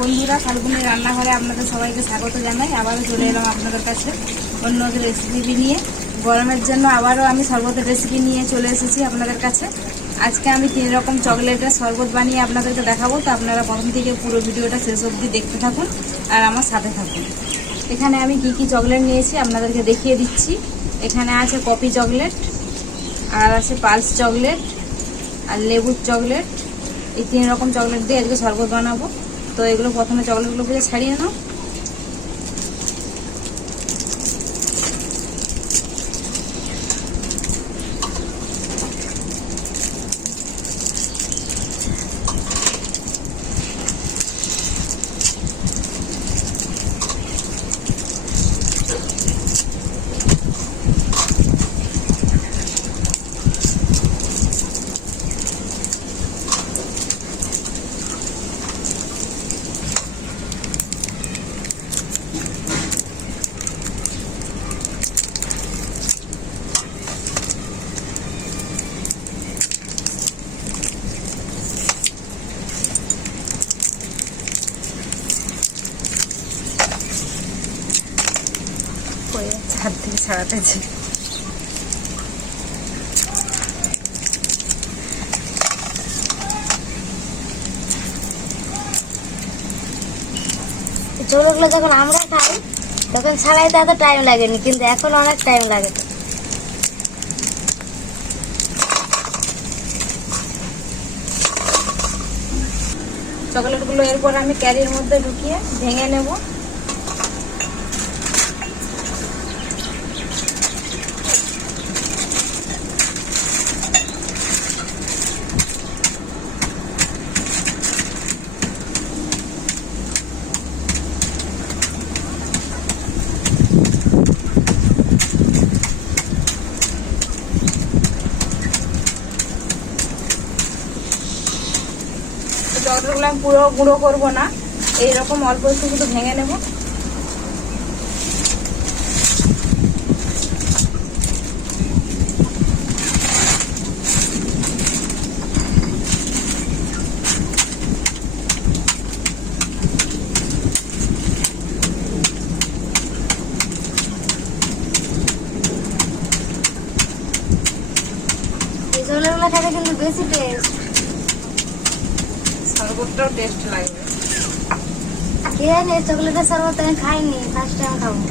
বন্ধুরা, ফাল্গুনের রান্নাঘরে আপনাদের সবাইকে স্বাগত জানাই। আবারও চলে এলাম আপনাদের কাছে অন্য রেসিপি নিয়ে। গরমের জন্য আবারও আমি শরবতের রেসিপি নিয়ে চলে এসেছি আপনাদের কাছে। আজকে আমি 3 রকম চকলেটের শরবত বানিয়ে আপনাদেরকে দেখাবো। তো আপনারা প্রথম থেকে পুরো ভিডিওটা শেষ অবধি দেখতে থাকুন আর আমার সাথে থাকুন। এখানে আমি কি কি চকলেট নিয়েছি আপনাদেরকে দেখিয়ে দিচ্ছি। এখানে আছে কফি চকলেট, আর আছে পালস চকলেট, আর লেবুর চকলেট। এই 3 রকম চকলেট দিয়ে আজকে শরবত বানাবো। তো এগুলো প্রথমে চকলেটগুলোকে ছাড়িয়ে নাও। হাত থেকে ছাড়াতেছি। চকলেটগুলো যখন আমরা খাই তখন ছাড়াইতে এত টাইম লাগেনি, কিন্তু এখন অনেক টাইম লাগে। চকলেটগুলো এরপর আমি ক্যারির মধ্যে ঢুকিয়ে ভেঙে নেব। চকলেটগুলো আমি পুরো গুঁড়ো করবো না, এইরকম অল্প একটু শুধু ভেঙে নেব। এই চকলেটগুলো খেতে কিন্তু বেশি টেস্ট, শরবতটাও টেস্ট লাগবে। কে জানে এই চকলেটের শরবত আমি খাইনি, ফার্স্ট টাইম খাবো।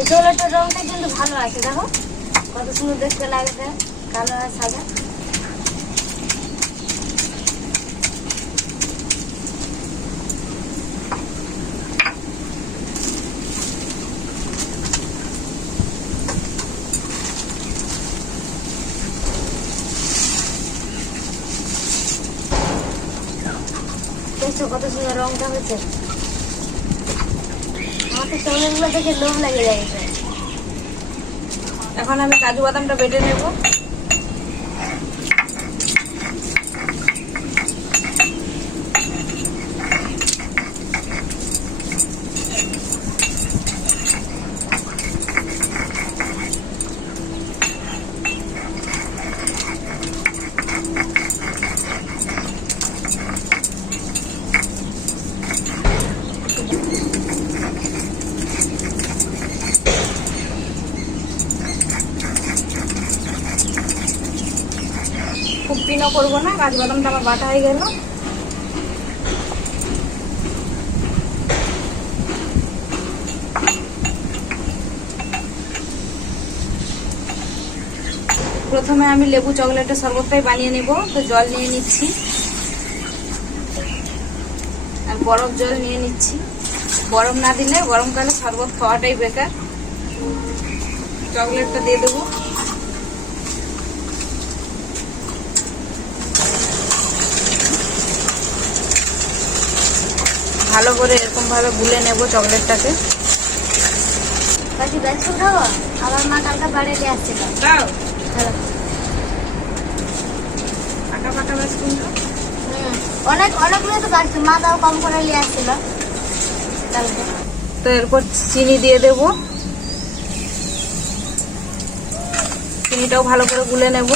এই চকলেটের রংটা কিন্তু ভালো আছে, দেখো কত সুন্দর দেখতে লাগছে, কালো আর সাদা। দেখছো কত সুন্দর রংটা হয়েছে। আমার তো চকলেটগুলো দেখে লোভ লেগে যাচ্ছে। এখন আমি কাজু বাদামটা বেটে নেব। খুব পিনো করবো না, কাজু বাদামটা আমার বাটা হয়ে গেল। প্রথমে আমি লেবু চকলেটের শরবতটাই বানিয়ে নেব। তো জল নিয়ে নিচ্ছি আর বরফ জল নিয়ে নিচ্ছি। বরফ না দিলে গরমকালে শরবত খাওয়াটাই বেকার। চকলেটটা দিয়ে দেবো। ভালো করে এরকম ভাবে গুলে নেব চকলেটটাকে। বাকি বিস্কুট খাবো। আমার মা কালকে বাড়িতে আসছিল। দাও হ্যাঁ। পাকা পাকা বিস্কুট দাও। অনেকগুলো তো বাড়ছে, মা তাও কম করে নিয়ে আসছিল কালকে। তো এরপর চিনি দিয়ে দেব। চিনিটাও ভালো করে গুলে নেব।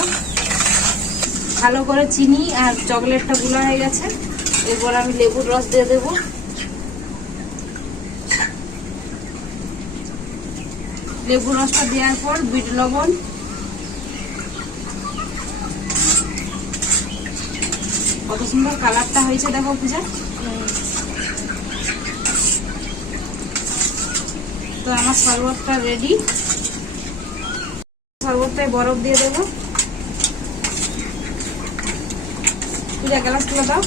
ভালো করে চিনি আর চকলেটটা গুলা হয়ে গেছে। এরপর আমি লেবুর রস দিয়ে দেব। লেবুর রসটা দেওয়ার পর বিট লবণ, কত সুন্দর কালারটা হয়েছে দেখো পূজা। তো আমার শরবতটা রেডি। শরবতটায় বরফ দিয়ে দেবো। পূজা গ্লাস তুলে দাও।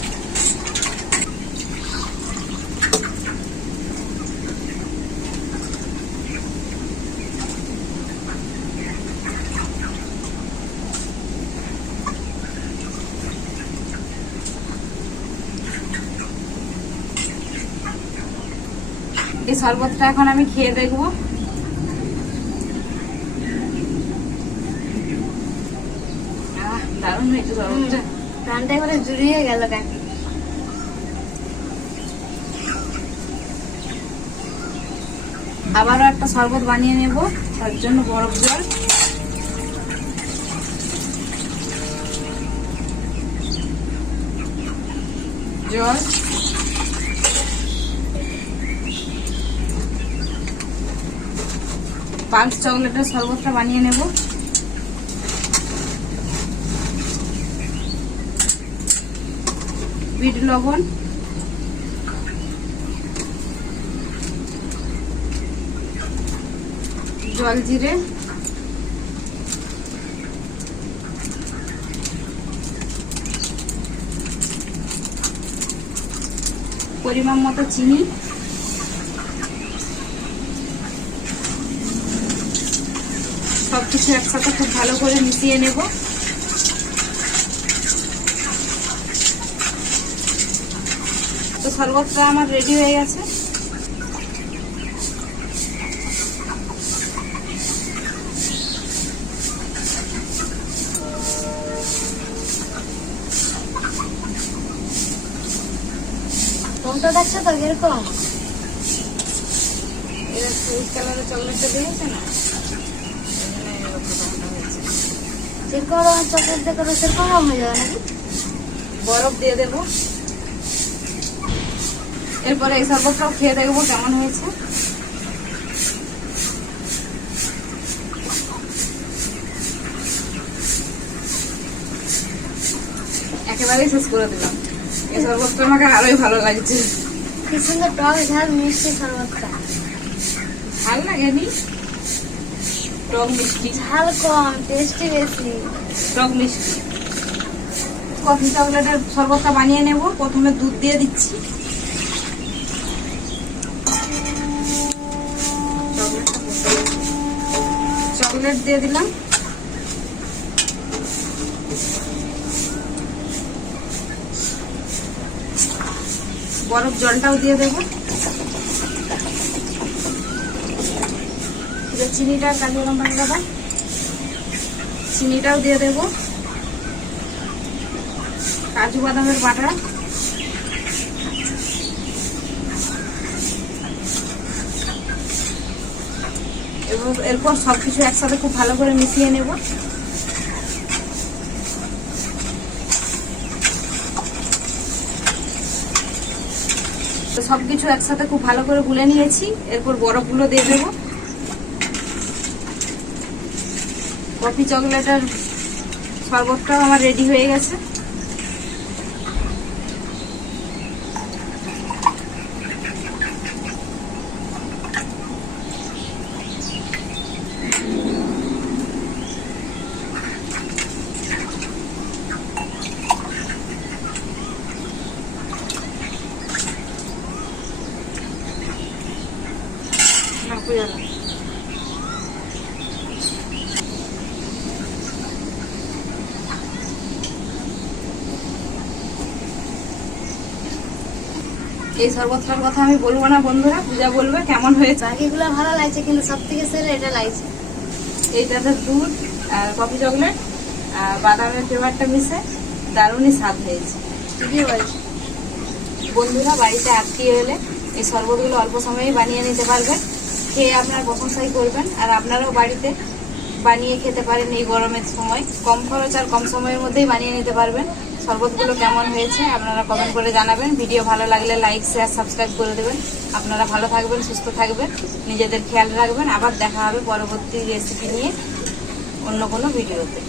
এই শরবতটা এখন আমি খেয়ে দেখবো। দারুণ হয়েছে শরবতটা। প্রাণটা এবারে জুড়িয়ে গেল কাকি। আবারও একটা শরবত বানিয়ে নেব, তার জন্য বরফ জল, জল, পালস চকলেটের শরবতটা বানিয়ে নেব। বিট লবণ, জল জিরে, পরিমাণ মতো চিনি, সবকিছু একসাথে খুব ভালো করে মিশিয়ে নেব। তো শরবতটা আমার রেডি হয়ে গেছে। রংটা দেখছো তো এরকম? এরা সবুজ কালারের চকলেটটা দিয়েছে না, যেরকম রঙের চকলেট দেখো সেরকম রং হয়ে যাবে নাকি? বরফ দিয়ে দেব। এরপরে এই শরবতটাও খেয়ে দেখবো কেমন হয়েছে। একেবারেই শেষ করে দিলাম। এই শরবতটা আমাকে আরোই ভালো লাগছে। কি সুন্দর টক ঝাল মিষ্টি শরবতটা। ভাল লাগেনি? টক মিষ্টি, ঝাল কম, টেস্টি বেশি। টক মিষ্টি। কফি চকলেটের শরবতটা বানিয়ে নেব। প্রথমে দুধ দিয়ে দিচ্ছি, চকলেট দিয়ে দিলাম, বরফ জলটাও দিয়ে দেবো। চিনিটা কাজু বাদাম পানিটা, চিনিটাও দিয়ে দেবো, কাজু বাদামের বাটা, এরপর সবকিছু একসাথে খুব ভালো করে মিশিয়ে নেব। তো সবকিছু একসাথে খুব ভালো করে গুলে নিয়েছি। এরপর বরফগুলো দিয়ে দেবো। কফি চকলেটের শরবতটাও আমার রেডি হয়ে গেছে। এই শরবতটার কথা আমি বলবো না বন্ধুরা, পূজা বলবে কেমন হয়েছে। বাকিগুলো ভালো লাগছে কিন্তু সব থেকে সেরা এটা লাগছে। এইটাতে দুধ আর কফি চকলেট আর বাদামের ফ্লেভারটা মিশে দারুণই স্বাদ হয়েছে। ঠিকই বলছে। বন্ধুরা বাড়িতে আত্মীয় এলে এই শরবতগুলো অল্প সময়েই বানিয়ে নিতে পারবেন, খেয়ে আপনার প্রশংসাই করবেন। আর আপনারাও বাড়িতে বানিয়ে খেতে পারেন এই গরমের সময়, কম খরচ আর কম সময়ের মধ্যেই বানিয়ে নিতে পারবেন। শরবতগুলো কেমন হয়েছে আপনারা কমেন্ট করে জানাবেন। ভিডিও ভালো লাগলে লাইক শেয়ার সাবস্ক্রাইব করে দেবেন। আপনারা ভালো থাকবেন, সুস্থ থাকবেন, নিজেদের খেয়াল রাখবেন। আবার দেখা হবে পরবর্তী রেসিপি নিয়ে অন্য কোনো ভিডিওতে।